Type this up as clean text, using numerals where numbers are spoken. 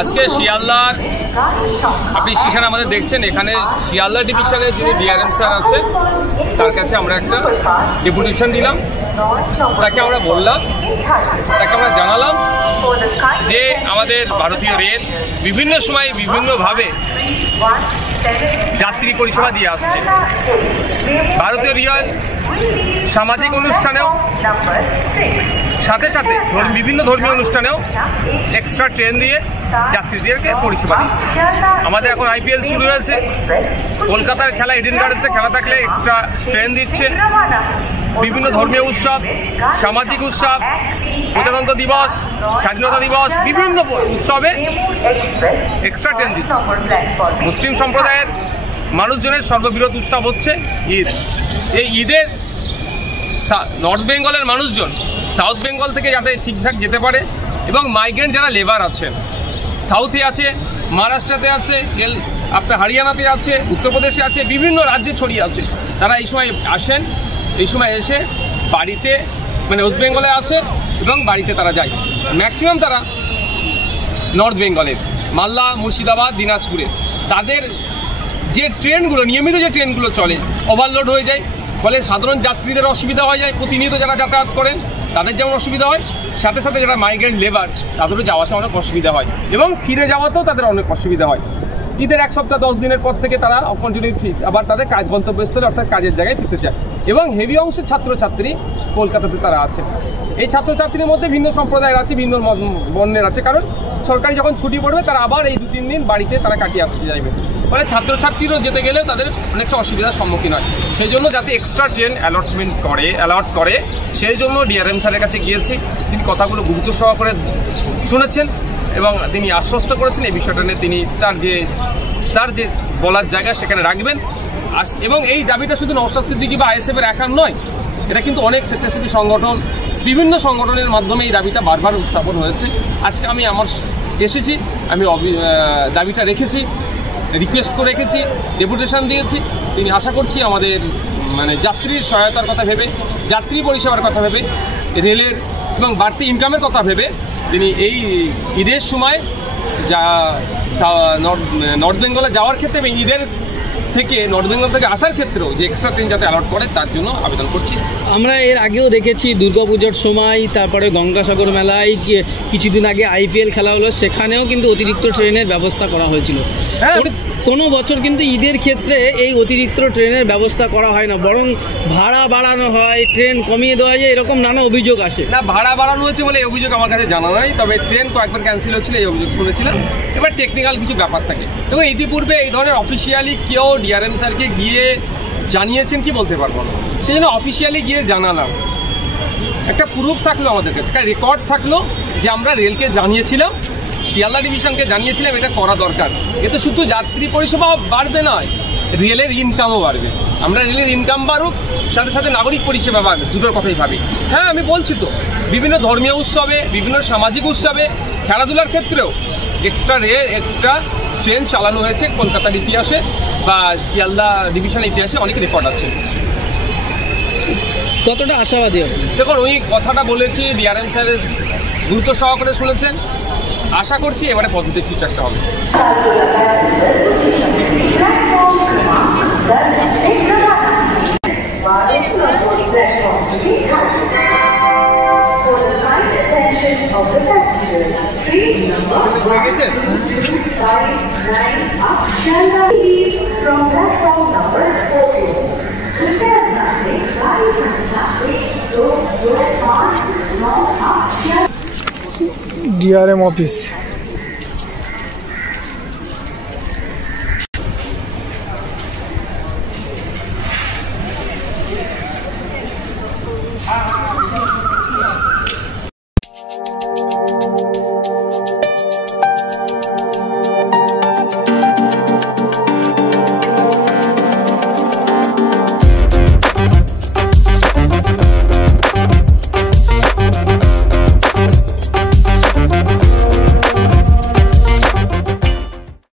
আজকে শিয়ালদার আপনি স্টেশন আমাদের দেখছেন, এখানে শিয়ালদা ডিভিশনের যিনি ডিআরএম স্যার আছে তার কাছে আমরা একটা ডেপুটেশন দিলাম। তাকে আমরা বললাম, তাকে আমরা জানালাম যে আমাদের ভারতীয় রেল বিভিন্ন সময় বিভিন্নভাবে যাত্রী পরিষেবা দিয়ে আসছে। ভারতীয় রেল সামাজিক অনুষ্ঠানেও সাথে সাথে বিভিন্ন ধর্মীয় অনুষ্ঠানেও এক্সট্রা ট্রেন দিয়ে যাত্রীদেরকে পরিষেবা দিচ্ছে। আমাদের এখন আইপিএল শুরু হয়েছে, কলকাতার খেলা ইডেন গার্ডেন্সে খেলা থাকলে এক্সট্রা ট্রেন দিচ্ছে। বিভিন্ন ধর্মীয় উৎসব, সামাজিক উৎসব, প্রজাতন্ত্র দিবস, স্বাধীনতা দিবস, বিভিন্ন উৎসবে এক্সট্রা ট্রেন দিচ্ছে। মুসলিম সম্প্রদায়ের মানুষজনের সর্ববৃহৎ উৎসব হচ্ছে ঈদ। এই ঈদের নর্থ বেঙ্গলের মানুষজন সাউথ বেঙ্গল থেকে যাতে ঠিকঠাক যেতে পারে, এবং মাইগ্রেন্ট যারা লেবার আছেন, সাউথে আছে, মহারাষ্ট্রতে আছে, আপনার হরিয়ানাতে আছে, উত্তরপ্রদেশে আছে, বিভিন্ন রাজ্যে ছড়িয়ে আছে, তারা এই সময় আসেন। এই সময় এসে বাড়িতে মানে ওয়েস্ট বেঙ্গলে আসে এবং বাড়িতে তারা যায়। ম্যাক্সিমাম তারা নর্থ বেঙ্গলের মালদা, মুর্শিদাবাদ, দিনাজপুরে। তাদের যে ট্রেনগুলো নিয়মিত যে ট্রেনগুলো চলে ওভারলোড হয়ে যায়, ফলে সাধারণ যাত্রীদের অসুবিধা হয়ে যায়। প্রতিনিয়ত যারা যাতায়াত করেন তাদের যেমন অসুবিধা হয়, সাথে সাথে যারা মাইগ্রেন্ট লেবার তাদেরও যাওয়াতে অনেক অসুবিধা হয়, এবং ফিরে যাওয়াতেও তাদের অনেক অসুবিধা হয়। ঈদের 1 সপ্তাহ 10 দিনের পর থেকে তারা কন্টিনিউ আবার তাদের গন্তব্যস্থলে অর্থাৎ কাজের জায়গায় ফিরতে চায়। এবং হেভি অংশের ছাত্রছাত্রী কলকাতাতে তারা আছে। এই ছাত্রছাত্রীর মধ্যে ভিন্ন সম্প্রদায়ের আছে, ভিন্ন বর্ণের আছে, কারণ সরকারি যখন ছুটি পড়বে তারা আবার এই 2-3 দিন বাড়িতে তারা কাটিয়ে আসতে চাইবে। ফলে ছাত্রছাত্রীরও যেতে গেলে তাদের অনেকটা অসুবিধার সম্মুখীন হয়। সেই জন্য যাতে এক্সট্রা ট্রেন অ্যালট করে সেই জন্য ডিআরএম স্যারের কাছে গিয়েছি। তিনি কথাগুলো গুরুত্ব সহকারে শুনেছেন এবং তিনি আশ্বস্ত করেছেন এই বিষয়টা নিয়ে তিনি তার যে বলার জায়গা সেখানে রাখবেন। এবং এই দাবিটা শুধু নওশাদ সিদ্দিকী বা আইএসএফের একার নয়, এটা কিন্তু অনেক স্বেচ্ছাসেবী সংগঠন, বিভিন্ন সংগঠনের মাধ্যমে এই দাবিটা বারবার উত্থাপন হয়েছে। আজকে আমি এসেছি, আমি দাবিটা রেখেছি, রিকোয়েস্ট করে রেখেছি, ডেপুটেশন দিয়েছি। তিনি আশা করছি আমাদের মানে যাত্রীর সহায়তার কথা ভেবে, যাত্রী পরিষেবার কথা ভেবে, রেলের এবং বাড়তি ইনকামের কথা ভেবে তিনি এই ঈদের সময় যা নর্থ বেঙ্গলে যাওয়ার ক্ষেত্রে এবং ঈদের থেকে নর্থ বেঙ্গল থেকে আসার ক্ষেত্রেও যে এক্সট্রা ট্রেন যাতে অ্যালট করে তার জন্য আবেদন করছি। আমরা এর আগেও দেখেছি দুর্গাপুজোর সময়, তারপরে গঙ্গাসাগর মেলায়, কিছুদিন আগে আইপিএল খেলা হলো, সেখানেও কিন্তু অতিরিক্ত ট্রেনের ব্যবস্থা করা হয়েছিল। হ্যাঁ, কোনো বছর কিন্তু ঈদের ক্ষেত্রে এই অতিরিক্ত ট্রেনের ব্যবস্থা করা হয় না, বরং ভাড়া বাড়ানো হয়, ট্রেন কমিয়ে দেওয়া যায়, এরকম নানা অভিযোগ আসে। না, ভাড়া বাড়ানো হয়েছে বলে এই অভিযোগ আমার কাছে জানা নাই, তবে ট্রেন কয়েকবার ক্যান্সেল হয়েছিল এই অভিযোগ শুনেছিলাম। এবার টেকনিক্যাল কিছু ব্যাপার থাকে, এবং ইতিপূর্বে এই ধরনের অফিসিয়ালি কেউ ডিআরএম স্যারকে গিয়ে জানিয়েছেন কি বলতে পারবো না, সেই জন্য অফিসিয়ালি গিয়ে জানালাম। একটা প্রুফ থাকলো আমাদের কাছে, একটা রেকর্ড থাকলো যে আমরা রেলকে জানিয়েছিলাম, শিয়ালদা ডিভিশনকে জানিয়েছিলাম এটা করা দরকার। এতে শুধু যাত্রী পরিষেবা বাড়বে নয়, রেলের ইনকামও বাড়বে। আমরা রেলের ইনকাম বাড়ুক, সাথে সাথে নাগরিক পরিষেবা বাড়বে, দুটোর কথাই ভাবি। হ্যাঁ, আমি বলছি তো, বিভিন্ন ধর্মীয় উৎসবে, বিভিন্ন সামাজিক উৎসবে, খেলাধুলার ক্ষেত্রেও এক্সট্রা ট্রেন চালানো হয়েছে। কলকাতার ইতিহাসে বা শিয়ালদা ডিভিশনের ইতিহাসে অনেক রেকর্ড আছে। কতটা আশাবাদী? দেখুন, ওই কথাটা বলেছি, ডিআরএম স্যারের গুরুত্ব সহকারে শুনেছেন। আশা করছি এবারে পজিটিভ কিছু একটা হবে। DRM office.